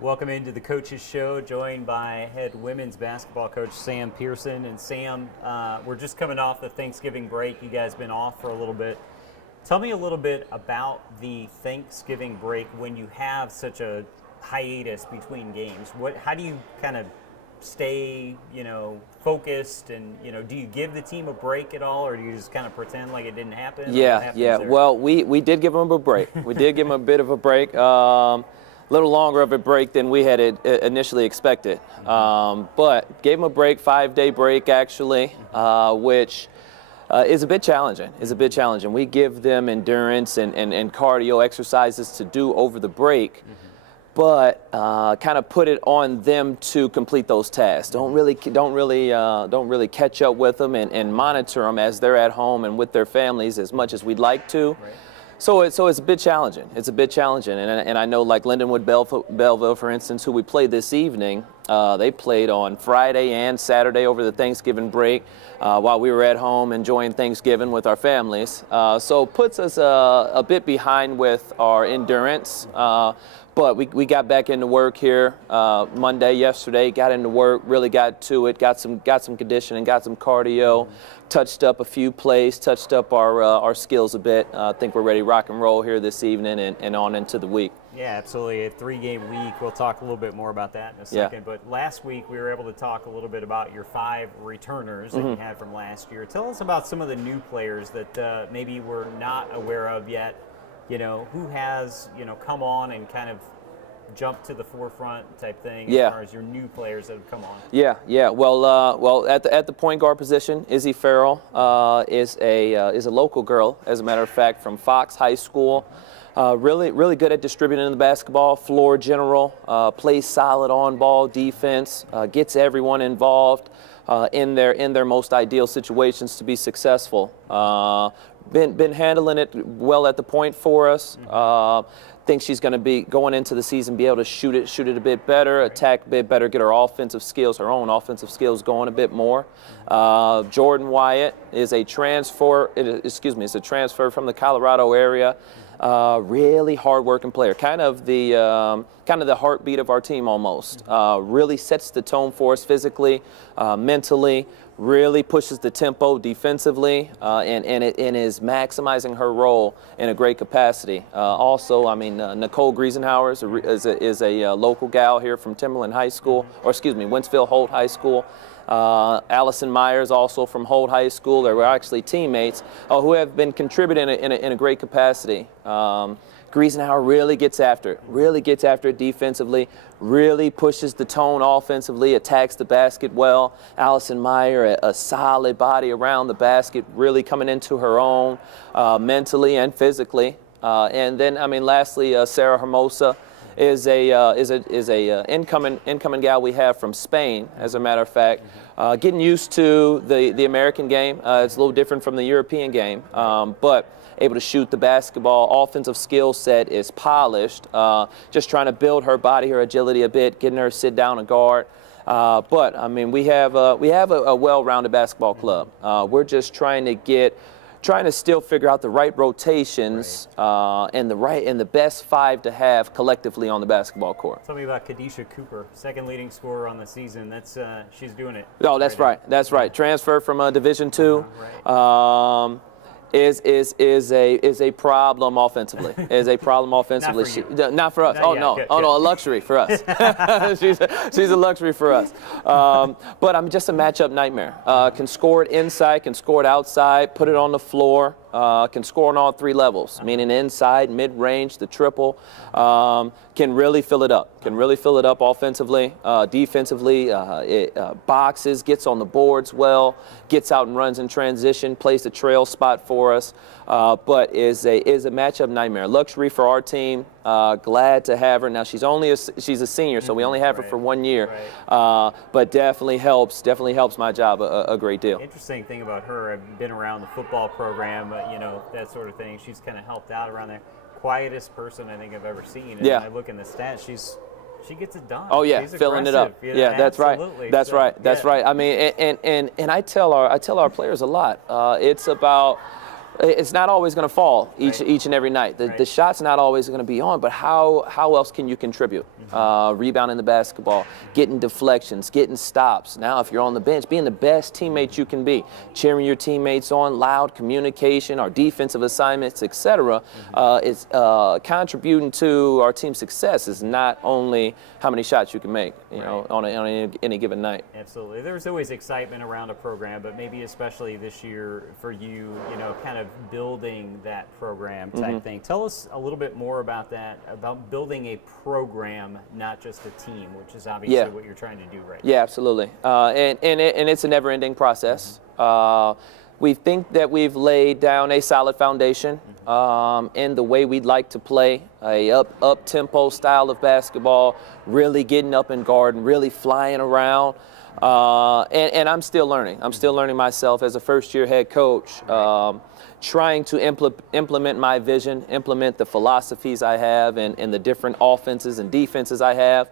Welcome into the Coaches Show, joined by head women's basketball coach Sam Pearson. And Sam, we're just coming off the Thanksgiving break. You guys been off for a little bit. Tell me a little bit about the Thanksgiving break when you have such a hiatus between games. How do you kind of stay, focused, and do you give the team a break at all, or do you just kind of pretend like it didn't happen? Yeah. Well, we did give them a break. We did give them a bit of a break. A little longer of a break than we had initially expected. But gave them a break, 5-day break actually, which is a bit challenging. We give them endurance and cardio exercises to do over the break, but kind of put it on them to complete those tasks. Don't really catch up with them and monitor them as they're at home and with their families as much as we'd like to. Right. So it's a bit challenging. And I know, like Lindenwood Belleville, for instance, who we played this evening, they played on Friday and Saturday over the Thanksgiving break while we were at home enjoying Thanksgiving with our families. So puts us a bit behind with our endurance. But we got back into work here Monday, yesterday, got into work, really got to it, got some conditioning, got some cardio, touched up a few plays, touched up our skills a bit. I think we're ready to rock and roll here this evening and on into the week. Yeah, absolutely. A 3-game week. We'll talk a little bit more about that in a second. Yeah. But last week we were able to talk a little bit about your 5 returners that you had from last year. Tell us about some of the new players that maybe we're not aware of yet. Who has, come on and kind of jump to the forefront type thing as far as your new players that have come on? Yeah. Well, at the point guard position, Izzy Farrell is a local girl, as a matter of fact, from Fox High School. Really good at distributing the basketball, floor general, plays solid on-ball defense, gets everyone involved in their most ideal situations to be successful. Been handling it well at the point for us. Think she's going to be going into the season, be able to shoot it a bit better, attack a bit better, get her own offensive skills going a bit more. Jordan Wyatt is a transfer. It's a transfer from the Colorado area. Really hard-working player, kind of the heartbeat of our team almost. Really sets the tone for us physically, mentally. Really pushes the tempo defensively, and is maximizing her role in a great capacity. Also, Nicole Griesenhauer is a local gal here from Timberland High School, Wentzville Holt High School. Allison Myers, also from Holt High School. They were actually teammates who have been contributing in a great capacity. Griesenhauer really gets after it defensively, really pushes the tone offensively, attacks the basket well. Allison Meyer, a solid body around the basket, really coming into her own mentally and physically. And then, lastly, Sarah Hermosa is a incoming gal we have from Spain, as a matter of fact. Getting used to the American game. It's a little different from the European game, but able to shoot the basketball. Offensive skill set is polished. Just trying to build her body, her agility a bit, getting her to sit down and guard. But we have a well-rounded basketball club. We're just trying to still figure out the right rotations and the best 5 to have collectively on the basketball court. Tell me about Kadisha Cooper, second leading scorer on the season. She's doing it. Oh, that's right. That's right. Transfer from Division II. Right. Is a problem offensively. Not for us. Good. No, a luxury for us. she's a luxury for us. But I'm just a matchup nightmare. Can score it inside, can score it outside, put it on the floor. Can score on all 3 levels, meaning inside, mid-range, the triple. Can really fill it up. Offensively, defensively. Boxes, gets on the boards well, gets out and runs in transition, plays the trail spot for us. But is a matchup nightmare. Luxury for our team. Glad to have her. Now she's a senior, so we only have her for 1 year. Right. But definitely helps my job a great deal. Interesting thing about her, I've been around the football program, that sort of thing. She's kind of helped out around there. Quietest person I think I've ever seen. And I look in the stats, she gets it done. Oh yeah, she's filling it up. Yeah, that's right. That's right. I mean, and I tell our players a lot. It's about It's not always going to fall each and every night. The shot's not always going to be on, but how else can you contribute? Rebounding the basketball, getting deflections, getting stops. Now, if you're on the bench, being the best teammate you can be, cheering your teammates on, loud communication, our defensive assignments, etc. It's contributing to our team's success. Is not only how many shots you can make, you know, on any given night. Absolutely. There's always excitement around a program, but maybe especially this year for you, you know, kind of building that program type thing. Tell us a little bit more about that, about building a program, not just a team, which is obviously what you're trying to do right now. Yeah, absolutely. And it's a never-ending process. We think that we've laid down a solid foundation in the way we'd like to play, a up-tempo style of basketball, really getting up and guarding, really flying around. And I'm still learning. I'm still learning myself as a first-year head coach, trying to implement my vision, implement the philosophies I have and the different offenses and defenses I have.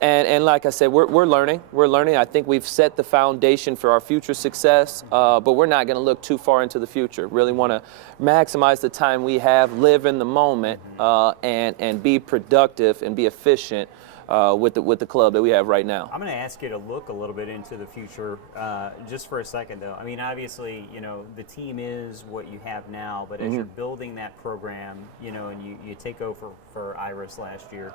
And like I said, we're learning. We're learning. I think we've set the foundation for our future success, but we're not going to look too far into the future. Really want to maximize the time we have, live in the moment, and be productive and be efficient with the club that we have right now. I'm going to ask you to look a little bit into the future just for a second, though. I mean, obviously, you know, the team is what you have now, but as you're building that program, you know, and you take over for Iris last year,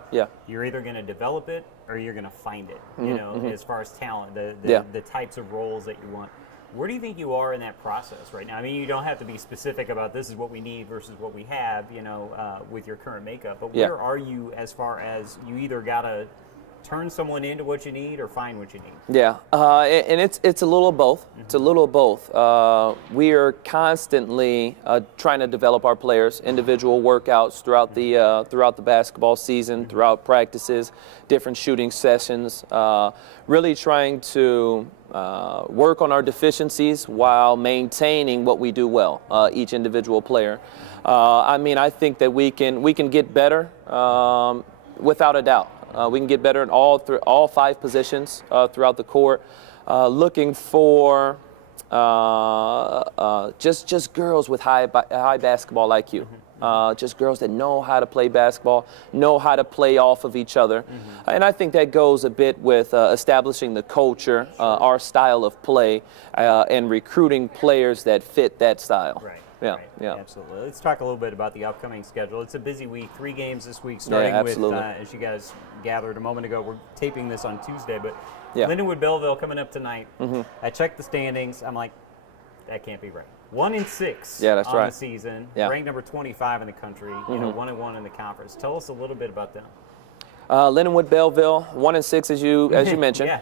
you're either going to develop it or you're going to find it, you know, as far as talent, the types of roles that you want. Where do you think you are in that process right now? I mean, you don't have to be specific about this is what we need versus what we have, you know, with your current makeup. But where are you as far as you either got to turn someone into what you need or find what you need? Yeah, and it's a little of both. It's a little of both. We are constantly trying to develop our players, individual workouts throughout the basketball season, throughout practices, different shooting sessions, really trying to work on our deficiencies while maintaining what we do well, each individual player. I mean, I think that we can get better without a doubt. We can get better in all 5 positions throughout the court. Looking for just girls with high basketball IQ. Just girls that know how to play basketball, know how to play off of each other. And I think that goes a bit with establishing the culture, our style of play, and recruiting players that fit that style. Right. Yeah, right. yeah. Absolutely. Let's talk a little bit about the upcoming schedule. It's a busy week, 3 games this week, starting with, as you guys gathered a moment ago, we're taping this on Tuesday, but Lindenwood Belleville coming up tonight. I checked the standings. I'm like, that can't be right. 1-6 on the season, ranked number 25 in the country, you know, 1-1 in the conference. Tell us a little bit about them. Lindenwood Belleville, 1-6 as you mentioned.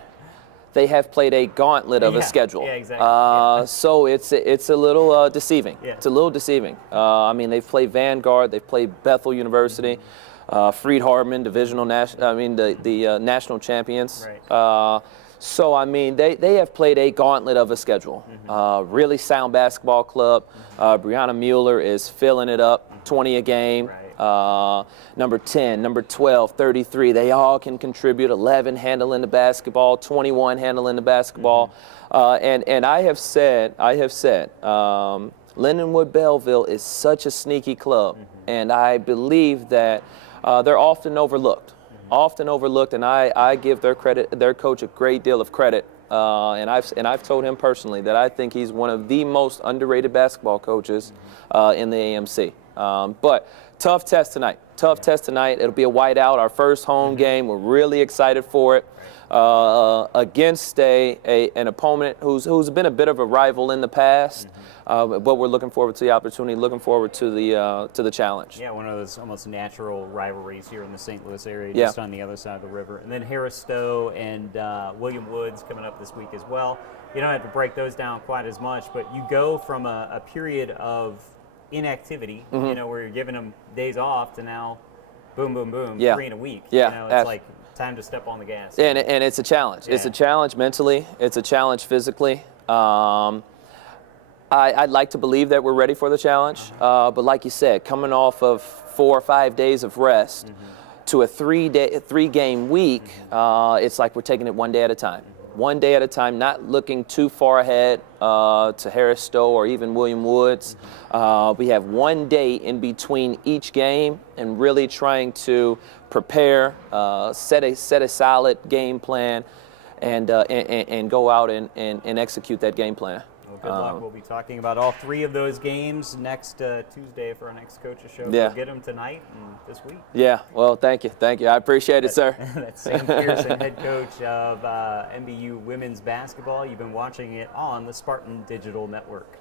They have played a gauntlet of a schedule. Yeah, exactly. So it's a little deceiving. It's a little deceiving. I mean, they've played Vanguard, they've played Bethel University, Freed-Hardeman, the national champions. Right. So, I mean, they have played a gauntlet of a schedule. Really sound basketball club. Brianna Mueller is filling it up, 20 a game. Right. Number 10, number 12, 33, they all can contribute. 11 handling the basketball, 21 handling the basketball. And I have said, Lindenwood Belleville is such a sneaky club, and I believe that they're often overlooked. And I give their coach a great deal of credit. And I've told him personally that I think he's one of the most underrated basketball coaches in the AMC. But tough test tonight. It'll be a whiteout, our first home game. We're really excited for it. Against an opponent who's been a bit of a rival in the past. But we're looking forward to the opportunity, looking forward to the challenge. Yeah, one of those almost natural rivalries here in the St. Louis area, just on the other side of the river. And then Harris Stowe and William Woods coming up this week as well. You don't have to break those down quite as much, but you go from a period of inactivity, you know, where you're giving them days off, to now, boom, boom, boom, 3 in a week. Yeah, you know, it's like time to step on the gas. And it's a challenge. It's a challenge mentally. It's a challenge physically. I'd like to believe that we're ready for the challenge, but like you said, coming off of 4 or 5 days of rest to a 3-game week, it's like we're taking it one day at a time. one day at a time, not looking too far ahead to Harris Stowe or even William Woods. We have one day in between each game and really trying to prepare, set a solid game plan, and go out and execute that game plan. Well, good luck. We'll be talking about all 3 of those games next Tuesday for our next coaches show. Yeah. We'll get them tonight and this week. Yeah, well, thank you. I appreciate it, sir. That's Sam Pearson, head coach of MBU women's basketball. You've been watching it on the Spartan Digital Network.